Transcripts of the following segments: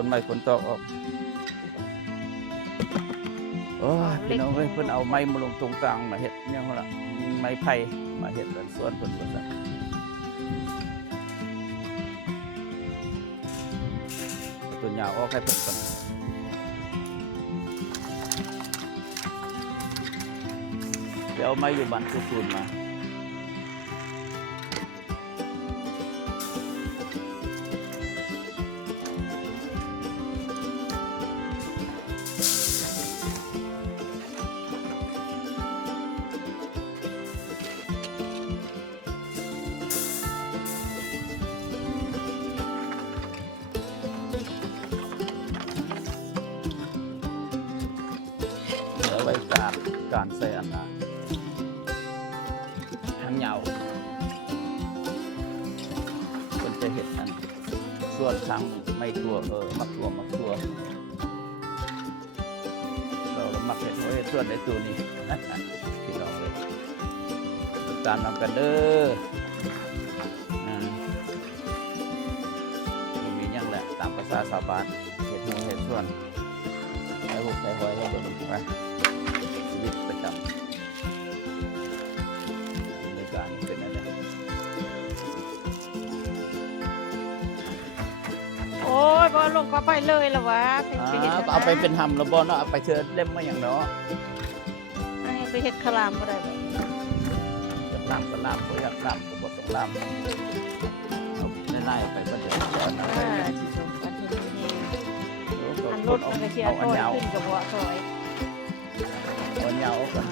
คนใหม่คนตอกออกโอ้ยพี่น้องเอ้ยเพิ่นเอาไม้มาลงตรงกลางมาเฮ็ดยังว่าล่ะไม้ไผ่มาเฮ็ดเป็นสวนเพิ่นว่าซั่นตัวยาวออกให้เพิ่นก่อนเดี๋ยวเอาไม้อยู่บ้านซูนมาเอาไว้การใส่อันนั้นทางยาวคนจะเห็นนั่นส่วนทางไม่ตัวมักตัวเรามักเห็นไว้ส่วนในตัวนี้พี่น้องเลยตามนำกันเด้อมีอย่างแหละตามภาษาชาวบ้านเห็ดเห็ดส่วนใส่หุบใส่หอยให้เบิ่งไปชีวิตประจำในการเป็นอะไร โอ้ยบอลงก็ไปเลยละวะเอาไปเป็นหำแล้วบอเนาะเอาไปเชิญเล่มมาอย่างเนาะ อันนี้ไปเฮ็ดขลามก็ได้บ่ อยากลามก็ลามก็อยากลามก็บ่ต้องลามเอาไล่ๆไปก็เดี๋ยวเอาไป สิสมกันเพิ่นนี่อันร ร ถ ถ มันก็สิ เอา เอา อัน ถอย ยาว ขึ้นกับบ่ถอย เอาอันยาวกัน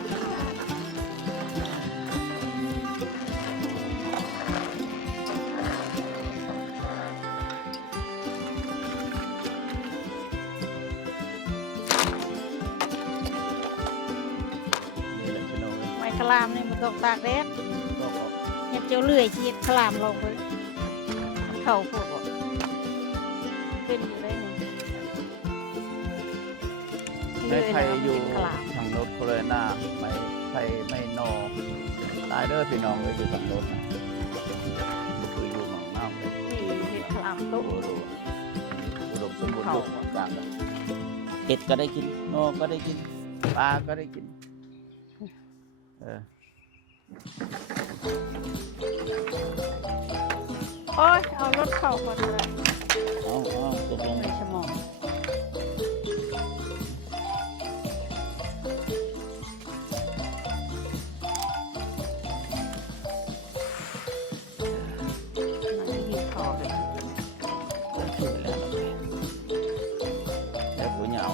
นี่แหละพี่น้อง ไม้ขลามนี่มันต้องตากแดด ก็ออก เฮ็ดเจ้าเลื่อยสิเฮ็ดขลามลงไปเข้าพวกบ่เป็นอยู่ได้นี่ ได้ไทยอยู่ เป็นขลาม ทางโน้นโคเรนาไม่ไทยไม่นอตายเด้อพี่น้องเลยอยู่ทางโน้นนะบ่คืออยู่หนองน้ำเลย ที่เฮ็ดขลาม โอ้ โต โหอุดมสมบูรณ์ทุกอย่างเลยเห็ดก็ได้กินนอก็ได้กินปลาก็ได้กินโอ้ยเอารถเข้าก่อนเลย เอาตกลง ในสมองมันหิวคอเลย ก็คือแล้วแล้วผู้เหยา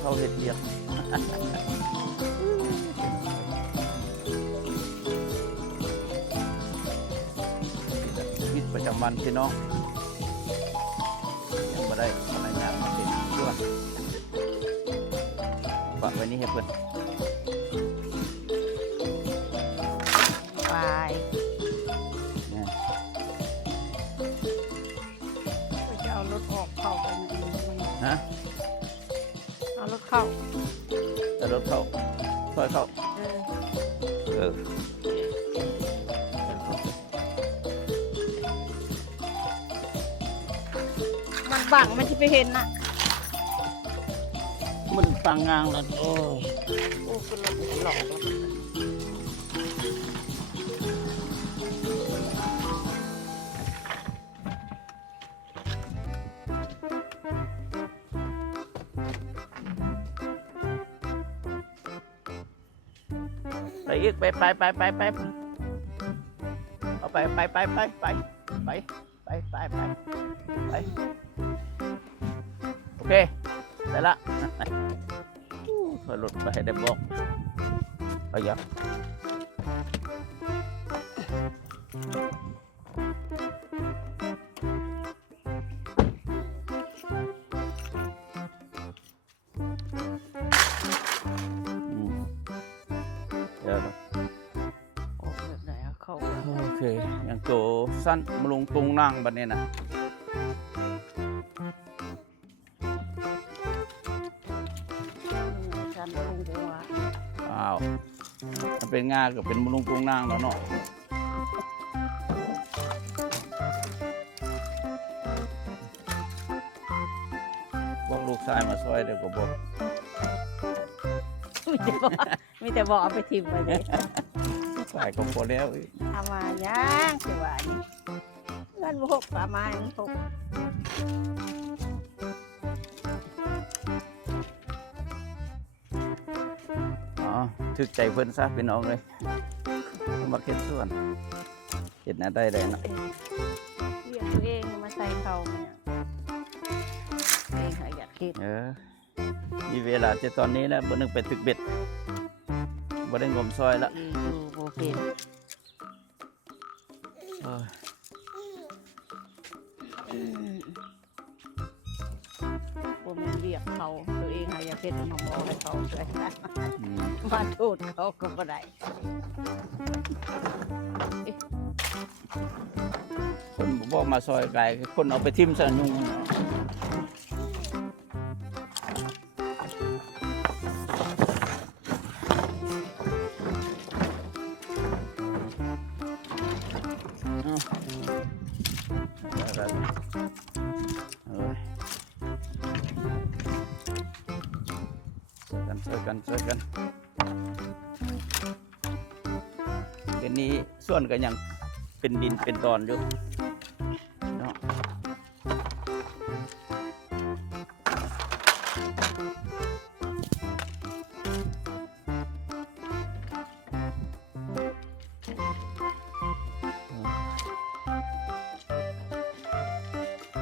เขาเห็ดเดียวชีวิตประจำวันพี่น้องยังไม่ได้อะไรงานมาเป็นด้วยฝากไว้นี่ให้เพื่อน ไป เนี่ย ก็จะเอารถออกเข้าไปมัน นะ เอารถเข้า แต่รถเข้าค่อยเข้า เออ มันบังมันจะไปเห็นน่ะ มันฟังงางแล้วโอ้ย โอ้คุณรถมันหลอกแล้วไปอีกไปเอาไปโอเคได้ละพอรถไปให้ได้บอกไปยักเดี๋ยว โอ้แบบไหนอะเขา สั้นมาลงตุงนั่งบัดนี้นะ ฉันปรุงหัว อ้าวมันเป็นงาก็เป็นมาลงตุงนั่งแล้วเนาะบอกลูกชายมาซอยเดี๋ยวก็บอก มีแต่บอกเอาไปทิมไปเลย ฝ่ายก็พอแล้วอีก เอามาย่างสิว่านี่เงินบุกประมาณหก อ๋อถึกใจเพิ่นซะพี่น้องเลยมาเก็ดส่วนเห็ดน่าได้เลยเนาะ เรียกตัวเองมาใส่เขาเนี่ยเองอยากคิด มีเวลาจะตอนนี้แล้วบ่นึงไปตึกเบ็ดบ่ได้งมซอยละ เองอยู่โบเป็น เอ้ย บ่แม่นเรียกเขาตัวเองอยากคิดมาบอกให้เขาช่วยกัน อืม มาโทษเขาก็บ่ได้ คนบ่มาซอยไก่คนเอาไปทิ่มใส่ยุงได้เอ้ยช่วยกันเดี๋ยวนี้ส่วนก็ยังเป็นดินเป็นตอนอยู่เนาะ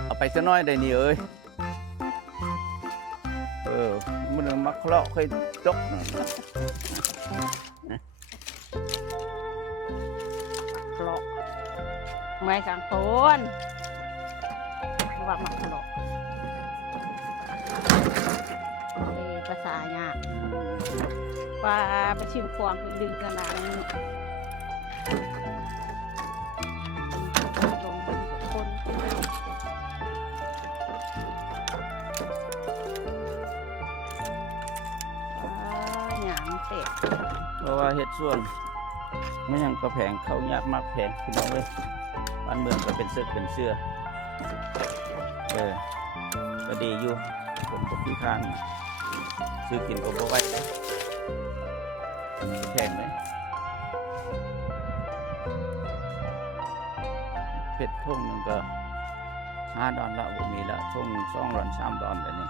เอาไปซะน้อยได้นี่เอ้ยมันมักเคาะเคยจกนะ คลอกไม่สังคนว่ามักคลอกภาษายากปลาไปชิมความดึงกระดานลงไปกับคนหยามเสร็จ เพราะว่าเฮ็ดส่วนไม่ยังก็แพงเขายากมากแพงพี่น้องเว้ยบ้านเมืองก็เป็นเสื้อเป็นเสื้อก็ดีอยู่คนก็พี่ข้างซื้อกินก็บ่ไหวแพงไหมเพชรทุ่งหนึงก็5 ดอนละบ่มีละทุ่ง2 ดอน3 ดอนแบบนี้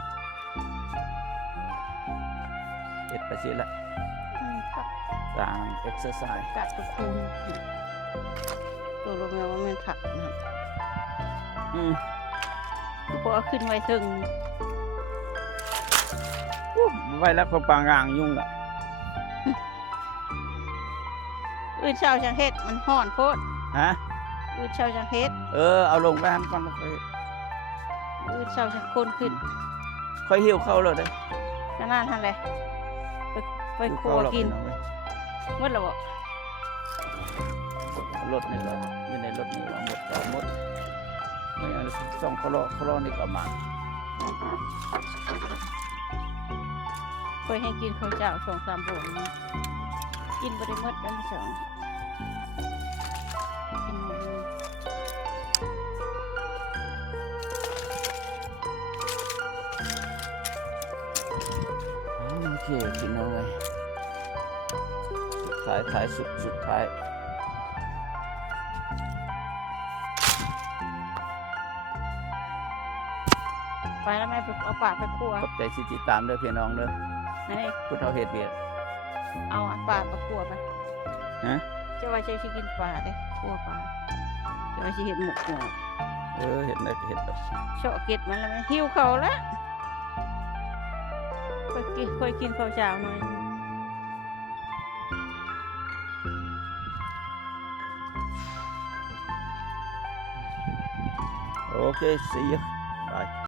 เฮ็ดไปสิละต่างเอ็กซ์ไซส์ กัดตุกคูนตัวลงแล้วว่ามันผักนะพอเอาขึ้นไว้ถึง ไว้แล้วก็ปางอ่างยุ่งละ อื่นเช้าจังเฮ็ดมันห่อนโพด ฮะ อื่นเช้าจังเฮ็ด เอาลงไปหันก่อนแล้วค่อย อื่นเช้าจังคนขึ้น หิ้วเข้าเลยเด้อ นั่นนั่นทันเลยไป หิ้ ครัว เข้า กิน แล้ว หมดแล้วบ่ รถนี่ก็อยู่ในรถนี่ว่าหมดต่อหมดไม่งั้นส่องคลอนี่ก็มา เคยให้กินข้าวเจ้า2-3 บ่นนะกินบ่ได้หมดวันที่สองกินหมดเลย โอเคกินเอาไว้ท้ายสุดท้าย ไปแล้วแม่ไปเอาปากไปคั่ว ขอบใจสิติดตามเด้อพี่น้องเด้อ นี่ พุทธเอาเฮ็ดเวียด เอาปลาไปคั่วไป ฮะ เจ้าว่าเจ้าสิกินปลาเด้คั่วปลาเจ้าว่าสิเฮ็ดหมกหัว เฮ็ดได้ก็เฮ็ดดอก เชาะเก็ดมันแล้วมันหิวเขาแล้วค่อยกินข้าวเช้าหน่อย โอเค see you bye